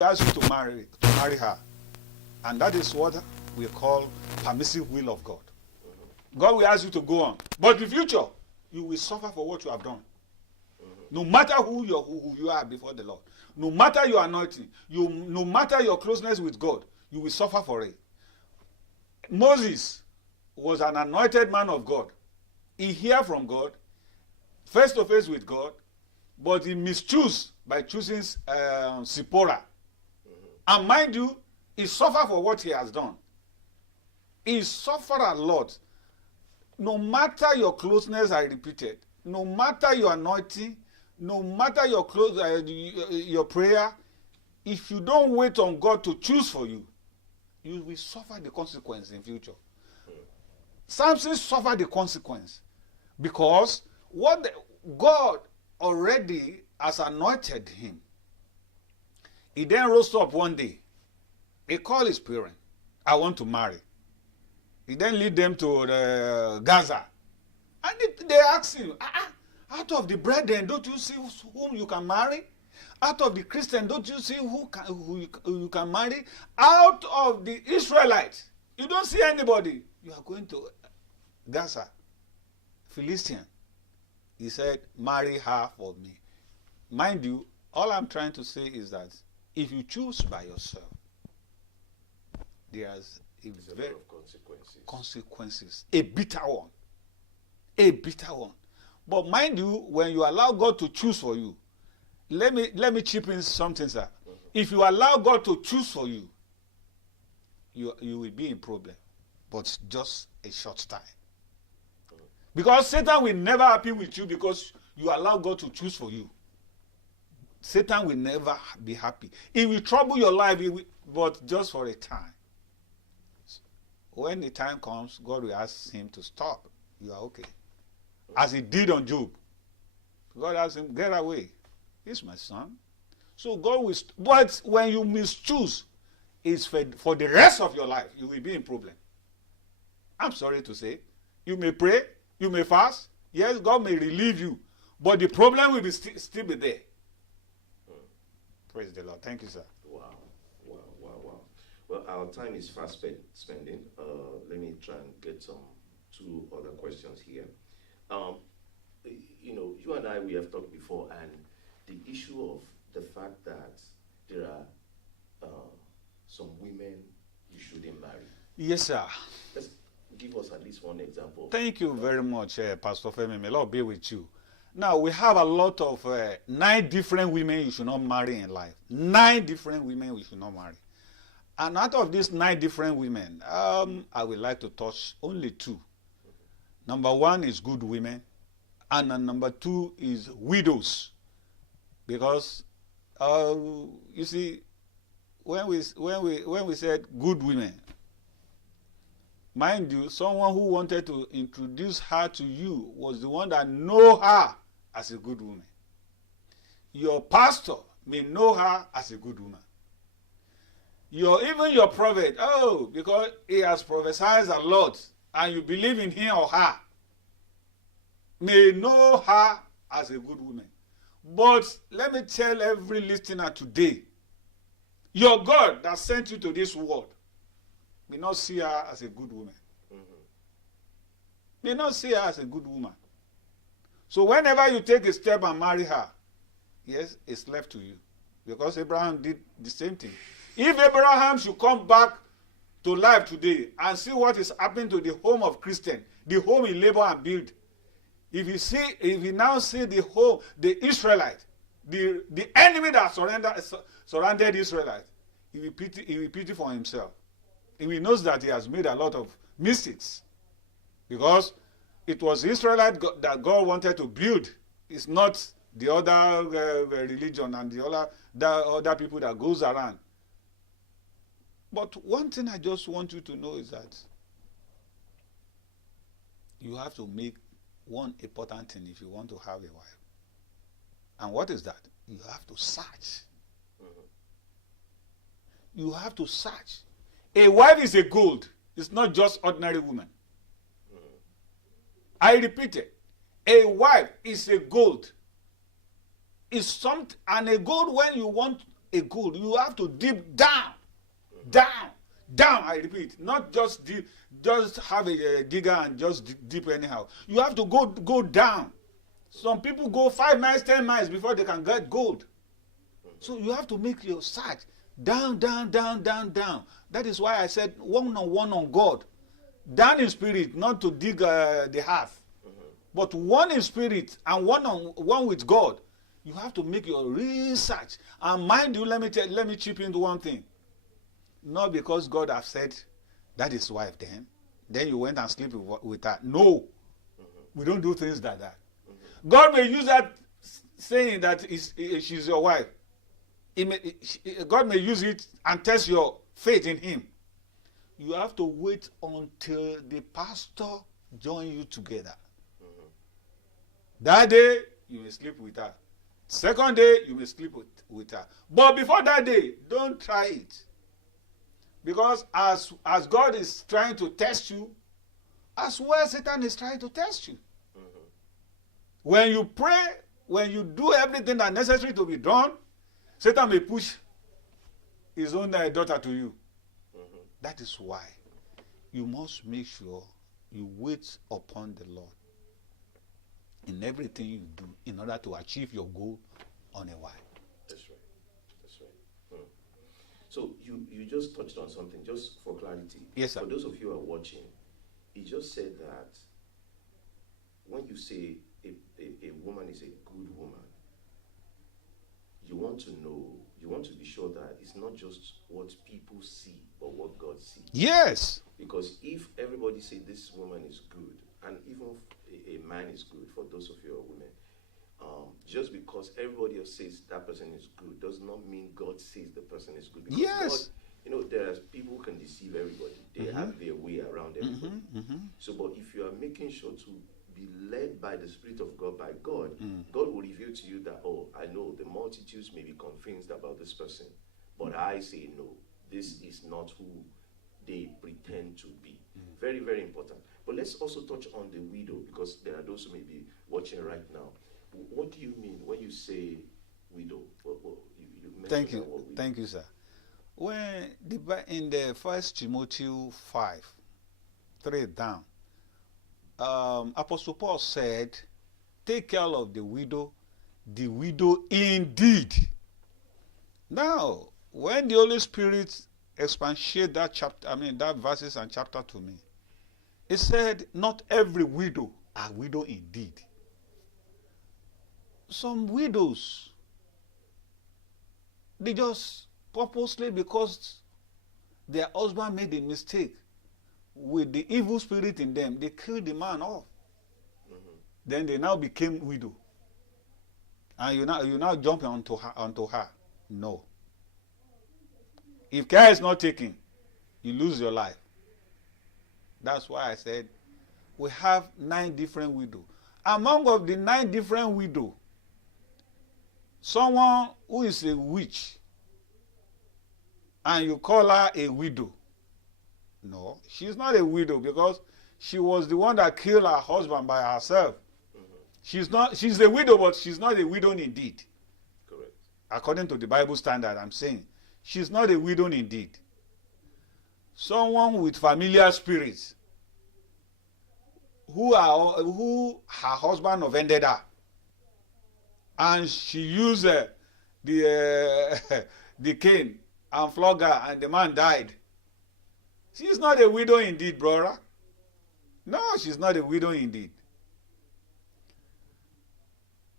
ask you to marry her. And that is what we call permissive will of God. God will ask you to go on. But in the future, you will suffer for what you have done. No matter who you are before the Lord. No matter your anointing. No matter your closeness with God. You will suffer for it. Moses was an anointed man of God. He heard from God, face to face with God, but he mischools by choosing Zipporah. And mind you, he suffered for what he has done. He suffered a lot. No matter your closeness, I repeat it, no matter your anointing, no matter your your prayer, if you don't wait on God to choose for you, you will suffer the consequence in future. Samson suffered the consequence because God already has anointed him. He then rose up one day. He called his parents. I want to marry. He then lead them to Gaza. And they asked him, out of the brethren, don't you see whom you can marry? Out of the Christian, don't you see who you can marry? Out of the Israelites, you don't see anybody. You are going to Gaza, Philistine. He said, marry her for me. Mind you, all I'm trying to say is that if you choose by yourself, there's a lot of consequences. A bitter one. A bitter one. But mind you, when you allow God to choose for you, let me chip in something, sir. If you allow God to choose for you, you will be in problem. But just a short time. Because Satan will never happy with you because you allow God to choose for you. Satan will never be happy. He will trouble your life, but just for a time. When the time comes, God will ask him to stop. You are okay. As he did on Job. God asked him, get away. He's my son. So God will, but when you mischoose, it's for the rest of your life, you will be in problem. I'm sorry to say, you may pray, you may fast, yes, God may relieve you, but the problem will be still be there. Praise the Lord. Thank you, sir. Wow. Well, our time is fast spending. Let me try and get two other questions here. You and I, we have talked before, and the issue of the fact that there are some women you shouldn't marry. Yes, sir. Let's give us at least one example. Thank you very much, Pastor Femi. May Lord be with you. Now, we have a lot of 9 different women you should not marry in life. 9 different women you should not marry. And out of these 9 different women, I would like to touch only 2. Number 1 is good women, and number 2 is widows. Because you see, when we said good women, mind you, someone who wanted to introduce her to you was the one that know her as a good woman. Your pastor may know her as a good woman. Even your prophet, because he has prophesied a lot, and you believe in him or her, may know her as a good woman. But let me tell every listener today, your God that sent you to this world may not see her as a good woman. May not see her as a good woman. So whenever you take a step and marry her, yes, it's left to you. Because Abraham did the same thing. If Abraham should come back to life today and see what is happening to the home of Christian, the home he labor and build, if you now see the Israelite, the enemy that surrounded Israelite, he will pity for himself. He knows that he has made a lot of mistakes. Because it was Israelite that God wanted to build. It's not the other religion and the other people that goes around. But one thing I just want you to know is that you have to make one important thing if you want to have a wife. And what is that? You have to search. You have to search. A wife is a gold. It's not just ordinary woman. I repeat it. A wife is a gold. It's something, and a gold, when you want a gold, you have to dip down, down, down. I repeat, not just dip, just have a digger and just dip anyhow. You have to go down. Some people go 5 miles, 10 miles before they can get gold. So you have to make your search down, down, down, down, down. That is why I said one-on-one on God. Down in spirit, not to dig the hearth, but one in spirit and one with God. You have to make your research. And mind you, let me chip into one thing. Not because God has said that is wife then you went and sleep with her. No. We don't do things like that. God may use that saying that she's your wife. God may use it and test your faith in him. You have to wait until the pastor join you together. That day, you may sleep with her. Second day, you may sleep with her. But before that day, don't try it. Because as God is trying to test you, as well Satan is trying to test you. When you pray, when you do everything that's necessary to be done, Satan may push his own daughter to you. That is why you must make sure you wait upon the Lord in everything you do in order to achieve your goal on a while. That's right. That's right. So you just touched on something, just for clarity. Yes, sir. For those of you who are watching, he just said that when you say a woman is a good woman, you want to know, you want to be sure that it's not just what people see, but what God sees. Yes. Because if everybody say this woman is good, and even if a man is good, for those of you who are women, just because everybody else says that person is good does not mean God says the person is good. Because Yes. God, there are people who can deceive everybody. They have their way around everybody. So, but if you are making sure to be led by the Spirit of God, by God, God will reveal to you that, oh, I know the multitudes may be convinced about this person, but I say no, this is not who they pretend to be. Very, very important. But let's also touch on the widow, because there are those who may be watching right now. What do you mean when you say widow? Thank you. Thank you, sir. When in the 1 Timothy 5:3 down, Apostle Paul said, take care of the widow indeed. Now, when the Holy Spirit expatiated that chapter, that verses and chapter to me, it said, not every widow are widow indeed. Some widows, they just purposely, because their husband made a mistake with the evil spirit in them, they killed the man off. Then they now became widow. And you now jump onto her. No. If care is not taken, you lose your life. That's why I said we have 9 different widows. Among of the 9 different widows, someone who is a witch, and you call her a widow. No, she's not a widow, because she was the one that killed her husband by herself. She's a widow, but she's not a widow indeed. Correct. According to the Bible standard, I'm saying she's not a widow indeed. Someone with familiar spirits, who her husband offended her, and she used the cane and flog her, and the man died. She's not a widow indeed, brother. No, she's not a widow indeed.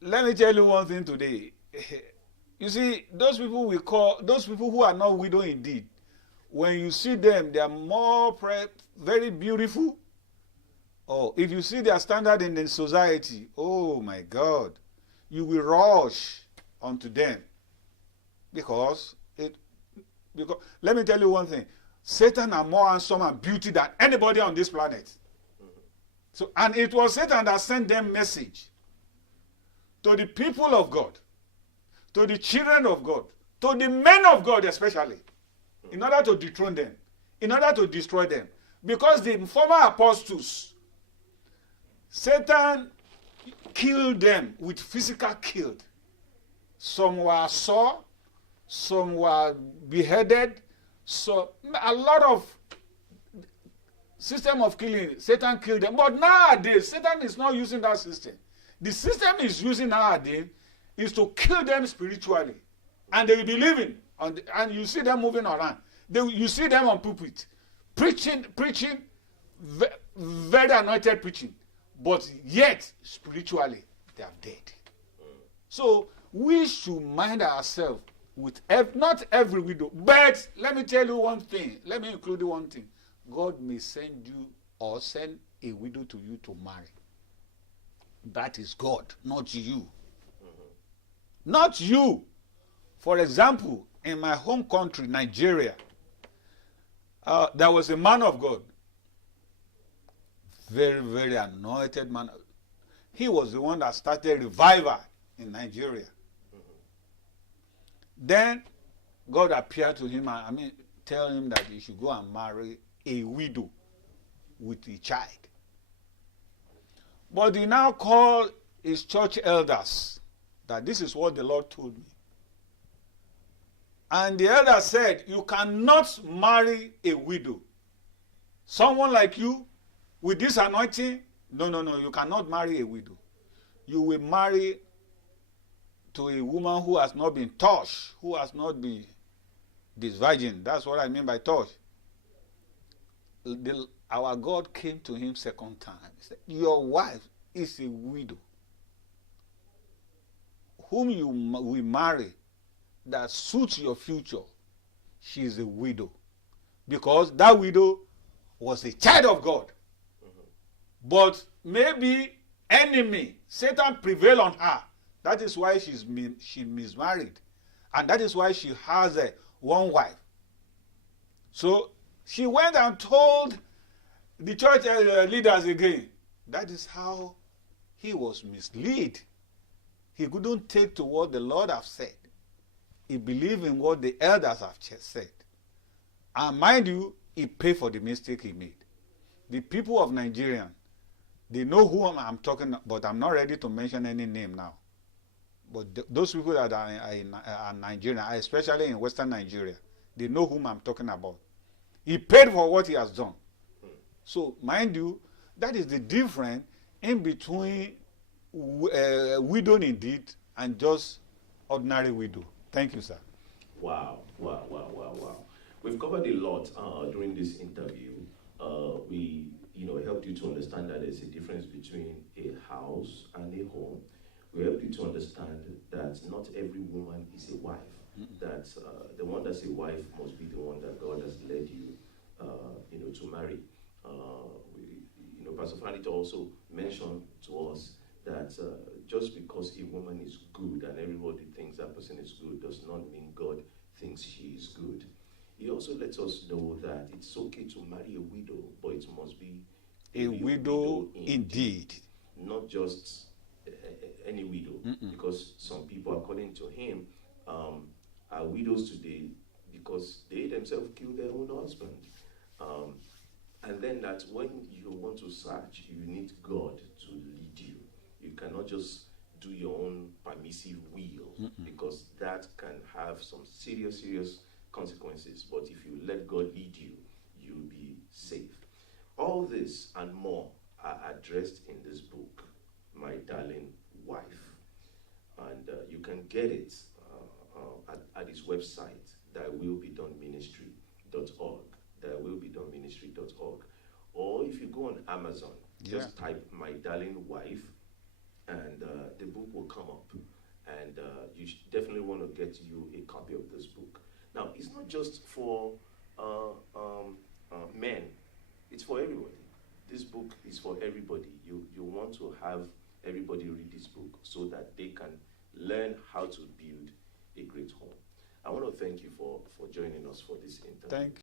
Let me tell you one thing today. You see, those people who are not widow indeed, when you see them, they are more very beautiful. Oh, if you see their standard in the society, oh my God, you will rush onto them. Because let me tell you one thing. Satan are more handsome and beauty than anybody on this planet. So, and it was Satan that sent them message to the people of God, to the children of God, to the men of God especially, in order to dethrone them, in order to destroy them. Because the former apostles, Satan killed them with physical killed. Some were sore, some were beheaded. So a lot of system of killing, Satan killed them. But nowadays, Satan is not using that system. The system is using nowadays is to kill them spiritually. And they will be living, and you see them moving around. You see them on pulpit, preaching, very anointed preaching. But yet, spiritually, they are dead. So, we should mind ourselves with not every widow. But let me tell you one thing. Let me include one thing. God may send you or send a widow to you to marry. That is God, not you. Not you. For example, in my home country, Nigeria, there was a man of God. Very, very anointed man. He was the one that started revival in Nigeria. Then God appeared to him and tell him that he should go and marry a widow with a child. But he now called his church elders that this is what the Lord told me. And the elder said, you cannot marry a widow. Someone like you with this anointing, no, you cannot marry a widow. You will marry to a woman who has not been touched, who has not been this virgin. That's what I mean by touch. Our God came to him second time. He said, your wife is a widow. Whom you will marry that suits your future, she is a widow. Because that widow was a child of God. But maybe enemy, Satan prevailed on her. That is why she mismarried. And that is why she has one wife. So she went and told the church leaders again. That is how he was misled. He couldn't take to what the Lord have said. He believed in what the elders have said. And mind you, he paid for the mistake he made. The people of Nigeria, they know who I'm talking about, but I'm not ready to mention any name now. But those people that are Nigerian, especially in Western Nigeria, they know whom I'm talking about. He paid for what he has done. So, mind you, that is the difference in between widow indeed and just ordinary widow. Thank you, sir. Wow. We've covered a lot during this interview. We helped you to understand that there's a difference between a house and a home. We helped you to understand that not every woman is a wife. That the one that's a wife must be the one that God has led you, to marry. Pastor Farinto also mentioned to us that just because a woman is good and everybody thinks that person is good does not mean God thinks she is good. He also lets us know that it's okay to marry a widow, but it must be a widow indeed. Not just any widow, because some people, according to him, are widows today because they themselves killed their own husband. And then that when you want to search, you need God to lead you. You cannot just do your own permissive will, because that can have some serious consequences. But if you let God lead you, you'll be safe. All this and more are addressed in this book, My Darling Wife. And you can get it at his website, thatwillbedonministry.org. Thatwillbedonministry.org. Or if you go on Amazon, just type My Darling Wife, and the book will come up. And you definitely want to get you a copy of this book. Now, it's not just for men. It's for everybody. This book is for everybody. You want to have everybody read this book so that they can learn how to build a great home. I want to thank you for joining us for this interview. Thank you.